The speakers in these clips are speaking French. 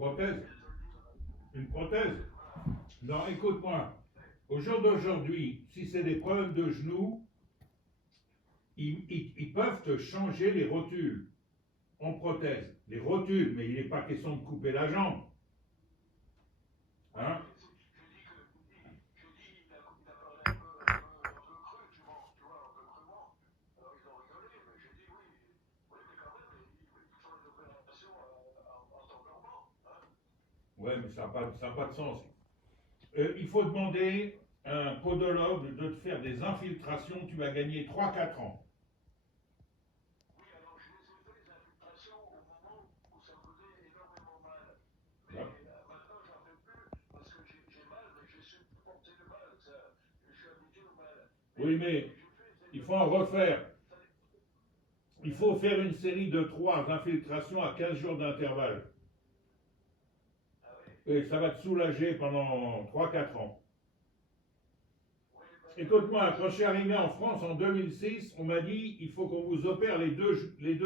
prothèse. Une prothèse. Non, écoute-moi. Au jour d'aujourd'hui, si c'est des problèmes de genoux, ils peuvent te changer les rotules en prothèse. Les rotules, mais il n'est pas question de couper la jambe. Hein? Ouais, mais ça n'a pas de sens. Il faut demander à un podologue de te faire des infiltrations, tu vas gagner 3 4 ans. Là. Oui, mais il faut en refaire. Il faut faire une série de 3 infiltrations à 15 jours d'intervalle. Et ça va te soulager pendant 3 4 ans. Écoute-moi, quand je suis arrivé en France en 2006, on m'a dit il faut qu'on vous opère les deux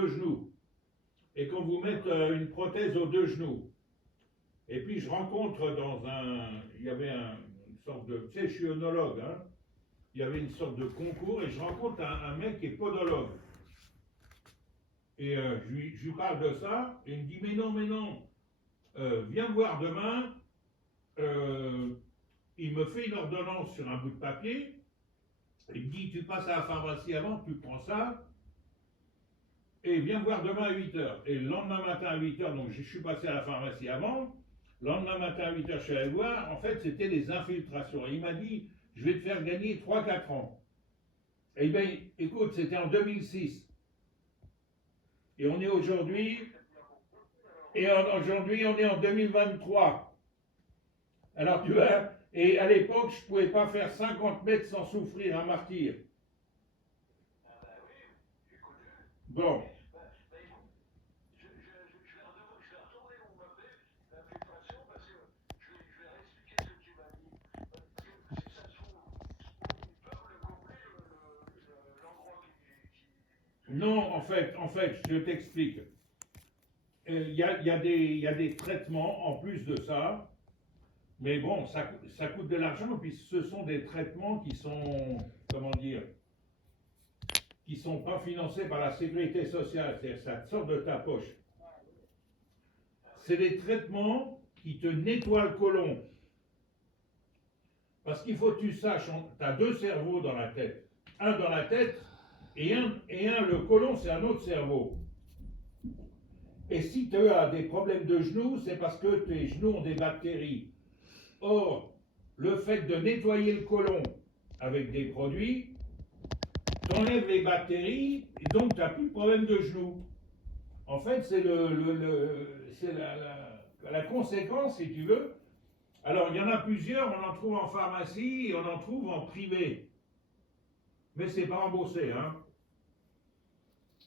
genoux et qu'on vous mette une prothèse aux 2 genoux. Et puis je rencontre il y avait une sorte de, tu sais, je suis œnologue, hein, il y avait une sorte de concours et je rencontre un mec qui est podologue. Et je lui parle de ça et il me dit mais non, viens me voir demain. Il me fait une ordonnance sur un bout de papier. Il me dit tu passes à la pharmacie avant, tu prends ça et viens me voir demain à 8h. Et le lendemain matin à 8h, donc je suis passé à la pharmacie avant. Le lendemain matin à 8h, je suis allé voir. En fait, c'était des infiltrations. Et il m'a dit je vais te faire gagner 3 4 ans. Eh bien, écoute, c'était en 2006. Et on est aujourd'hui. Et aujourd'hui, on est en 2023. Alors, tu vois, et à l'époque, je ne pouvais pas faire 50 mètres sans souffrir un martyr. Bon. Non, en fait, je t'explique. Il y a des traitements en plus de ça, mais bon, ça coûte de l'argent, puis ce sont des traitements qui sont, comment dire, qui sont pas financés par la sécurité sociale, c'est-à-dire ça te sort de ta poche. C'est des traitements qui te nettoient le côlon. Parce qu'il faut que tu saches, tu as 2 cerveaux dans la tête. Un dans la tête et le côlon, c'est un autre cerveau. Et si tu as des problèmes de genoux, c'est parce que tes genoux ont des bactéries. Or, le fait de nettoyer le côlon avec des produits, t'enlèves les bactéries et donc tu n'as plus de problème de genoux. En fait, c'est la conséquence, si tu veux. Alors, il y en a plusieurs, on en trouve en pharmacie et on en trouve en privé. Mais c'est pas remboursé, hein.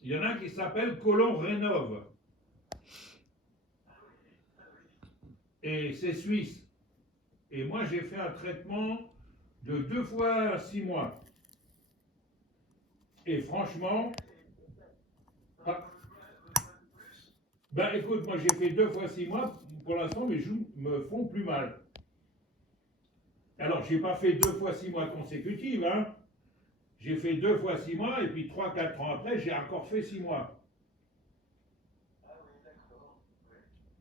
Il y en a qui s'appelle Colon Rénove. Et c'est suisse. Et moi, j'ai fait un traitement de 2 fois 6 mois. Et franchement, ben écoute, moi j'ai fait 2 fois 6 mois. Pour l'instant, mes genoux me font plus mal. Alors, j'ai pas fait 2 fois 6 mois consécutives, hein. J'ai fait 2 fois 6 mois et puis 3 4 ans après, j'ai encore fait 6 mois.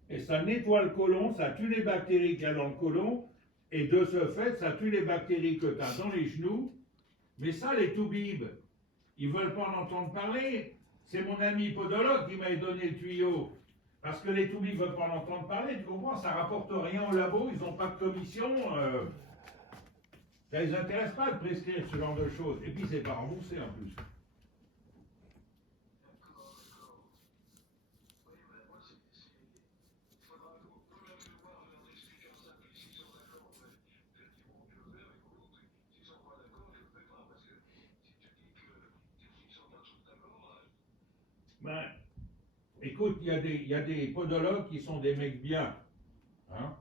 Et ça nettoie le côlon, ça tue les bactéries qu'il y a dans le côlon, et de ce fait, ça tue les bactéries que tu as dans les genoux. Mais ça, les toubibs, ils veulent pas en entendre parler. C'est mon ami podologue qui m'a donné le tuyau. Parce que les toubibs veulent pas en entendre parler, tu comprends? Ça rapporte rien au labo, ils n'ont pas de commission. Ça les intéresse pas de prescrire ce genre de choses. Et puis, c'est pas remboursé en plus. Ben, écoute, il y a des podologues qui sont des mecs bien. Hein?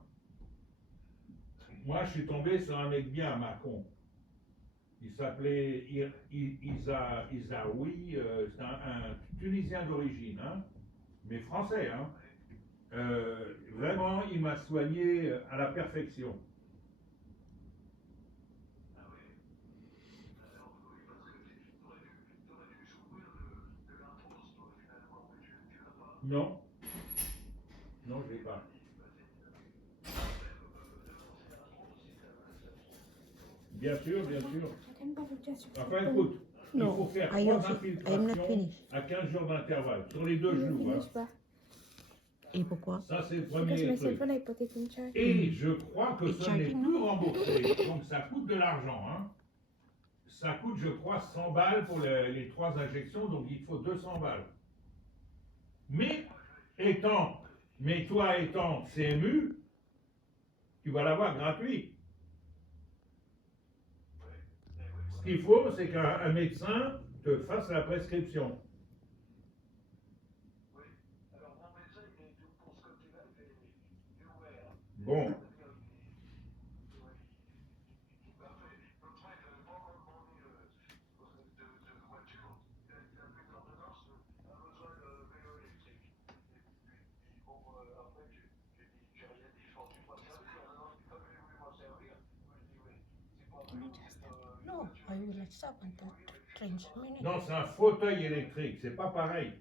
Moi, je suis tombé sur un mec bien à Mâcon. Il s'appelait Isaoui, c'est un Tunisien d'origine, hein? Mais français. Hein? Vraiment, il m'a soigné à la perfection. Non, non, je l'ai pas. Bien sûr, bien sûr. Enfin, écoute, il No, faut faire I 3 also, I am not infiltrations finished. à 15 jours d'intervalle, sur les 2 You genoux. Hein. finish ba? Et pourquoi? Ça, c'est le Because premier my truc. cellphone I put it in charge. Et je crois que Et ce n'est charging, plus remboursé, donc ça coûte de l'argent. Hein. Ça coûte, je crois, 100 balles pour les 3 injections, donc il faut 200 balles. Mais toi étant CMU, tu vas l'avoir gratuit. Ce qu'il faut, c'est qu'un médecin te fasse la prescription. Bon. Can I just No, I will not stop until 30 minutes. Non, c'est un fauteuil électrique, c'est pas pareil.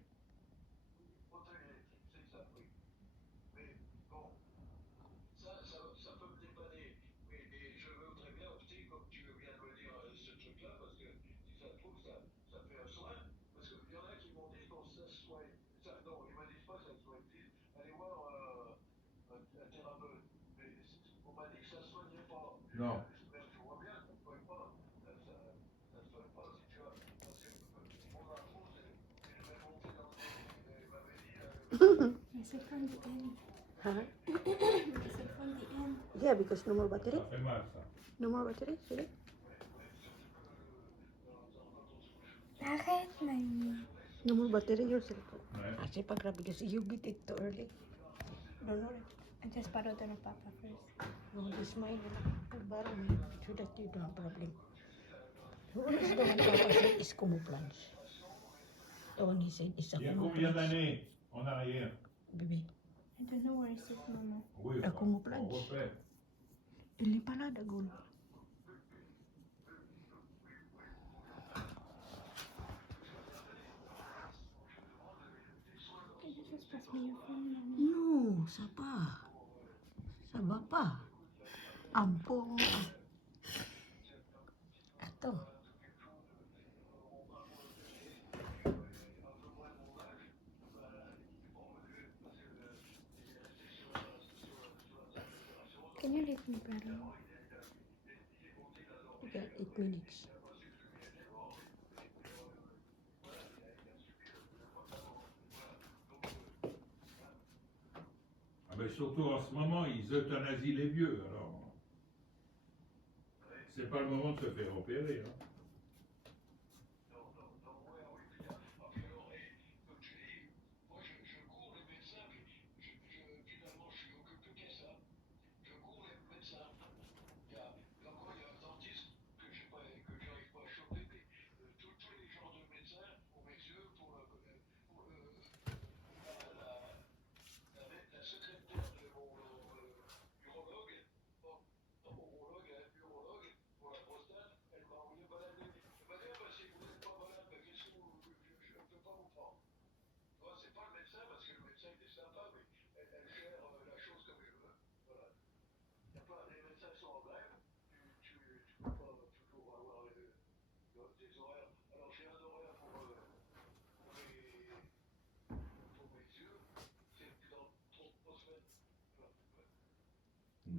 Non. My cellphone the end. Huh? My cellphone the end. Yeah, because no more battery. Ça fait mal, ça. No more battery, sorry. Bakit, mami? No more battery, your cell phone. Ouais. Kasi pag because you get it too early. Don't worry. I just borrowed it of Papa first. No, this mine. Borrow mine so that you don't have problem. The one is the one Papa said is Kumu plants. The one he said is a Il y a Kumu combien plants. d'années en arrière? Baby, I don't know where is it, Mama. Oui, La enfin, Kumu on plants. refait. Ili pala dagon. Can you just pass me your phone, Mama? No, sapa. Sa bapa. Ampong. Ato. Can you let me borrow? Okay, 8 minutes. Ah ben surtout en ce moment, ils euthanasient les vieux, alors. C'est pas le moment de se faire opérer. Hein.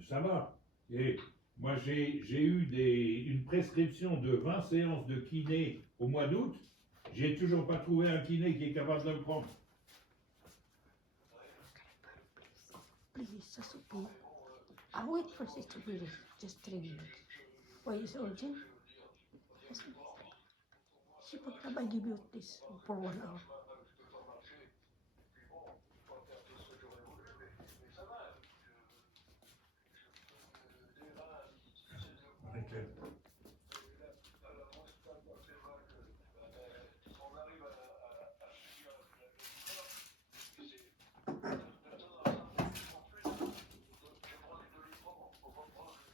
Ça va. Et moi, j'ai eu une prescription de 20 séances de kiné au mois d'août. J'ai toujours pas trouvé un kiné qui est capable de le prendre. Please, Sasuke. I'll wait for 60 minutes. Just 3 minutes. Why is urgent? Yes, she put up, I give you this for 1 hour.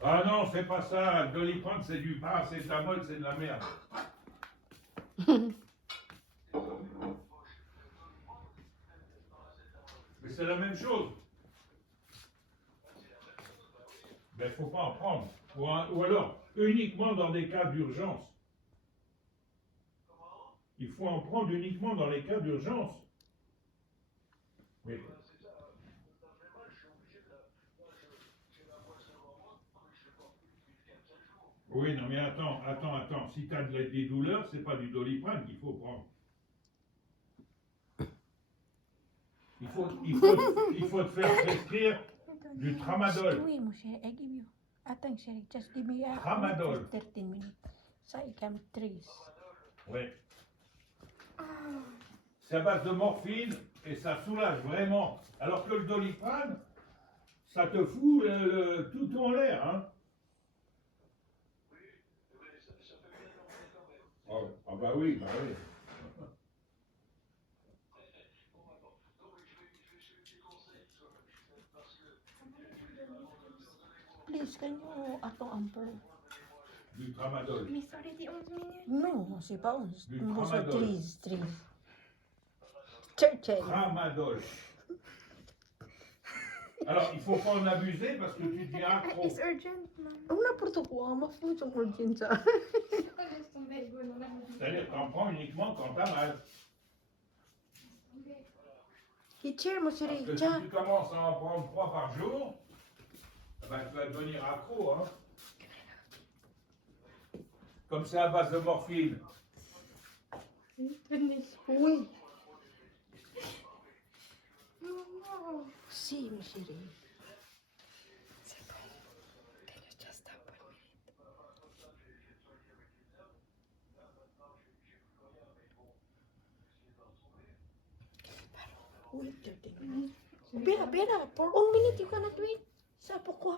Ah non, fais pas ça. Doliprane, c'est du paracétamol, c'est de la merde. Mais c'est la même chose. Mais il ne faut pas en prendre. Ou alors, uniquement dans des cas d'urgence. Il faut en prendre uniquement dans les cas d'urgence. Mais... Oui, non mais attends. Si tu as des douleurs, c'est pas du Doliprane qu'il faut prendre. Il faut te faire prescrire du Tramadol. Oui, mon chéri, I give you. Attends, chéri, just give me Tramadol. 13 minutes. Ça, il calme 13. Oui. C'est à base de morphine et ça soulage vraiment. Alors que le Doliprane, ça te fout tout en l'air. Hein. Ah bah oui, bah oui. Please, can you ampun? Du Tramadol. Mais c'est already 11 minutes. Non, c'est pas 11. Du On va Tramadol. 13. 13. Tramadol. Alors, il ne faut pas en abuser parce que tu deviens accro. It's urgent, mama. N'importe quoi, ma fou, c'est urgent ça. C'est-à-dire que tu en prends uniquement quand tu as mal. Teacher, mon Parce chéri, que si tiens. tu commences à en prendre 3 par jour, ben, tu vas devenir accro. Hein. Comme c'est à base de morphine. Oui. Si, mon chéri. C'est bon. Can you just stop 1 minute? Wait 13 minutes. Bien, for 1 minute, you cannot wait. Ça, pourquoi?